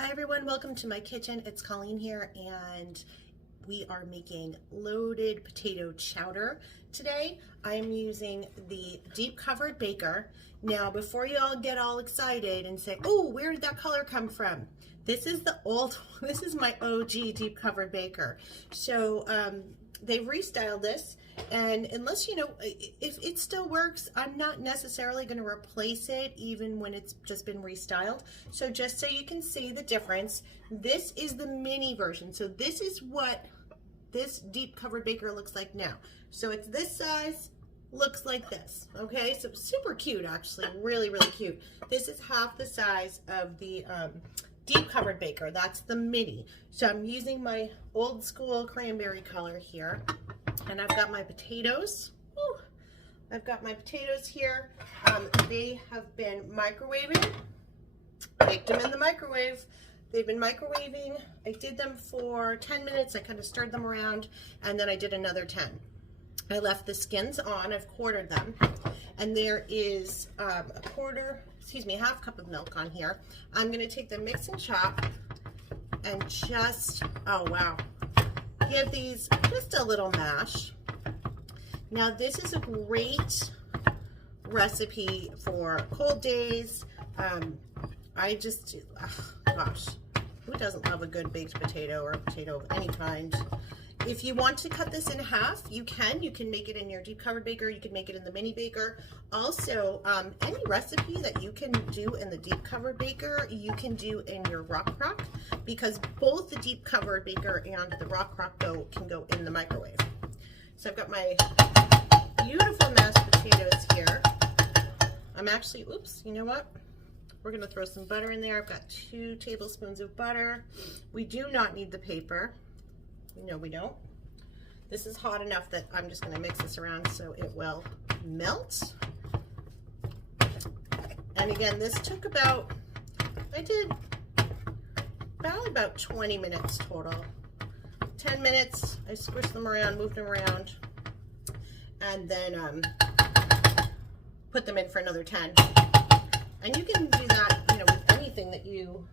Hi everyone, welcome to my kitchen. It's Colleen here and we are making loaded potato chowder today. I'm using the deep covered baker. Now before you all get all excited and say, oh, where did that color come from? This is my OG deep covered baker. So they've restyled this, and unless if it still works, I'm not necessarily going to replace it even when it's just been restyled. So just so you can see the difference, this is the mini version. So this is what this deep covered baker looks like now. So it's this size, looks like this. Okay, so super cute, actually, really cute. This is half the size of the deep covered baker. That's the mini. So I'm using my old school cranberry color here, and I've got my potatoes. Woo. I've got my potatoes here. They have been microwaving. Baked them in the microwave. They've been microwaving. I did them for 10 minutes. I kind of stirred them around, and then I did another 10. I left the skins on. I've quartered them, and there is half cup of milk on here. I'm going to take the mix and chop and just, oh wow, give these just a little mash. Now this is a great recipe for cold days. Gosh, who doesn't love a good baked potato or a potato of any kind? If you want to cut this in half, you can. You can make it in your deep covered baker. You can make it in the mini baker. Also, any recipe that you can do in the deep covered baker, you can do in your rock crock, because both the deep covered baker and the rock crock can go in the microwave. So I've got my beautiful mashed potatoes here. I'm actually, oops, you know what? We're gonna throw some butter in there. I've got 2 tablespoons of butter. We do not need the paper. No, we don't. This is hot enough that I'm just going to mix this around so it will melt. And again, this took I did probably about 20 minutes total. 10 minutes, I squished them around, moved them around, and then put them in for another 10. And you can do that, with anything that you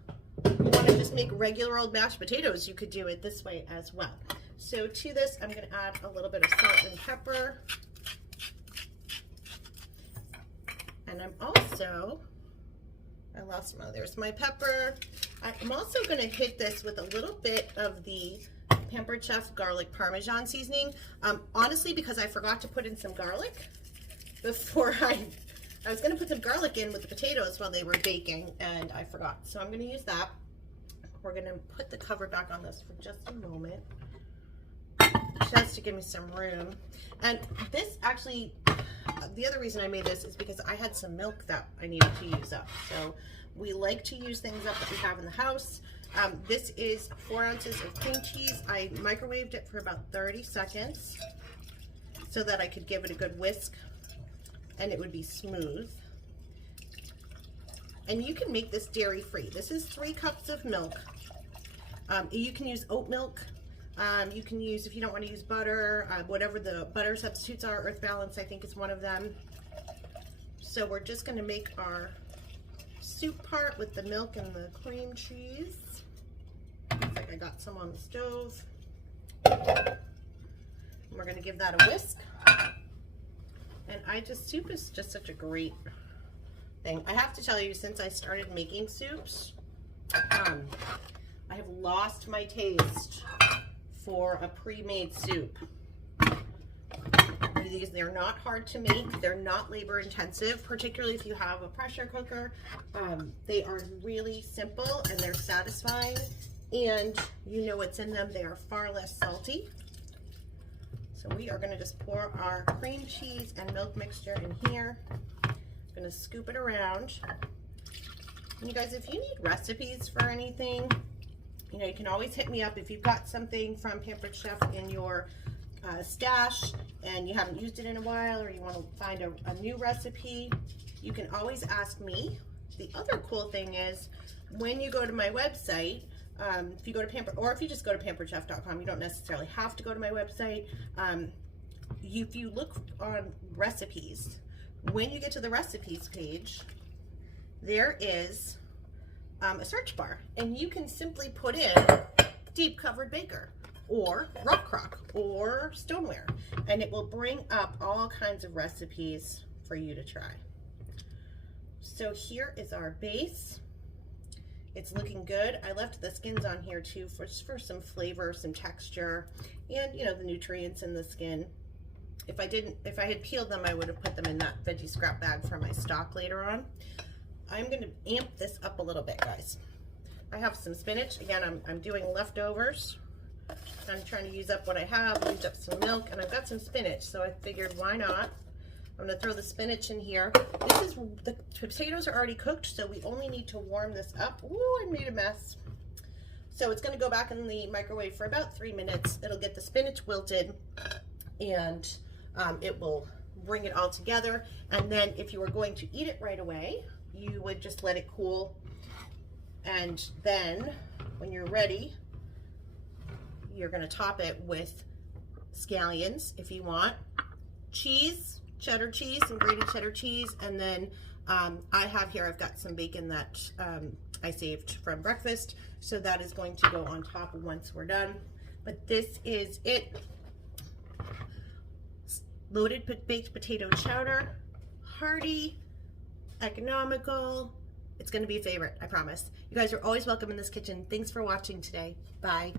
want to just make regular old mashed potatoes. You could do it this way as well. So to this, I'm going to add a little bit of salt and pepper. And I'm also, there's my pepper. I'm also going to hit this with a little bit of the Pampered Chef garlic Parmesan seasoning. Honestly, because I forgot to put in some garlic before I was going to put some garlic in with the potatoes while they were baking, and I forgot. So I'm going to use that. We're going to put the cover back on this for just a moment, just to give me some room. And this actually, the other reason I made this is because I had some milk that I needed to use up. So we like to use things up that we have in the house. This is 4 ounces of cream cheese. I microwaved it for about 30 seconds so that I could give it a good whisk and it would be smooth. And you can make this dairy free. This is 3 cups of milk. You can use oat milk. You can use, if you don't want to use butter, whatever the butter substitutes are. Earth Balance, I think, is one of them. So we're just going to make our soup part with the milk and the cream cheese. Looks like I got some on the stove. And we're going to give that a whisk. And soup is just such a great thing. I have to tell you, since I started making soups, I have lost my taste for a pre-made soup. They're not hard to make. They're not labor intensive, particularly if you have a pressure cooker. They are really simple and they're satisfying, and you know what's in them. They are far less salty. So we are going to just pour our cream cheese and milk mixture in here. I'm going to scoop it around. And you guys, if you need recipes for anything, you can always hit me up. If you've got something from Pampered Chef in your stash and you haven't used it in a while, or you want to find a new recipe, you can always ask me. The other cool thing is, when you go to my website, if you go to or if you just go to pamperedchef.com, you don't necessarily have to go to my website. If you look on recipes, when you get to the recipes page, there is a search bar, and you can simply put in deep covered baker or rock crock or stoneware, and it will bring up all kinds of recipes for you to try. So here is our base. It's looking good. I left the skins on here too for some flavor, some texture, and you know, the nutrients in the skin. If I had peeled them, I would have put them in that veggie scrap bag for my stock later on. I'm gonna amp this up a little bit, guys. I have some spinach. Again, I'm doing leftovers. I'm trying to use up what I have. I used up some milk, and I've got some spinach, so I figured why not. I'm gonna throw the spinach in here. The potatoes are already cooked, so we only need to warm this up. Ooh, I made a mess. So it's gonna go back in the microwave for about 3 minutes. It'll get the spinach wilted, and it will bring it all together. And then if you were going to eat it right away, you would just let it cool. And then when you're ready, you're gonna top it with scallions if you want, cheese, cheddar cheese, some grated cheddar cheese, and then I've got some bacon that I saved from breakfast, so that is going to go on top once we're done. But this is it. Loaded baked potato chowder, hearty, economical. It's going to be a favorite, I promise. You guys are always welcome in this kitchen. Thanks for watching today. Bye.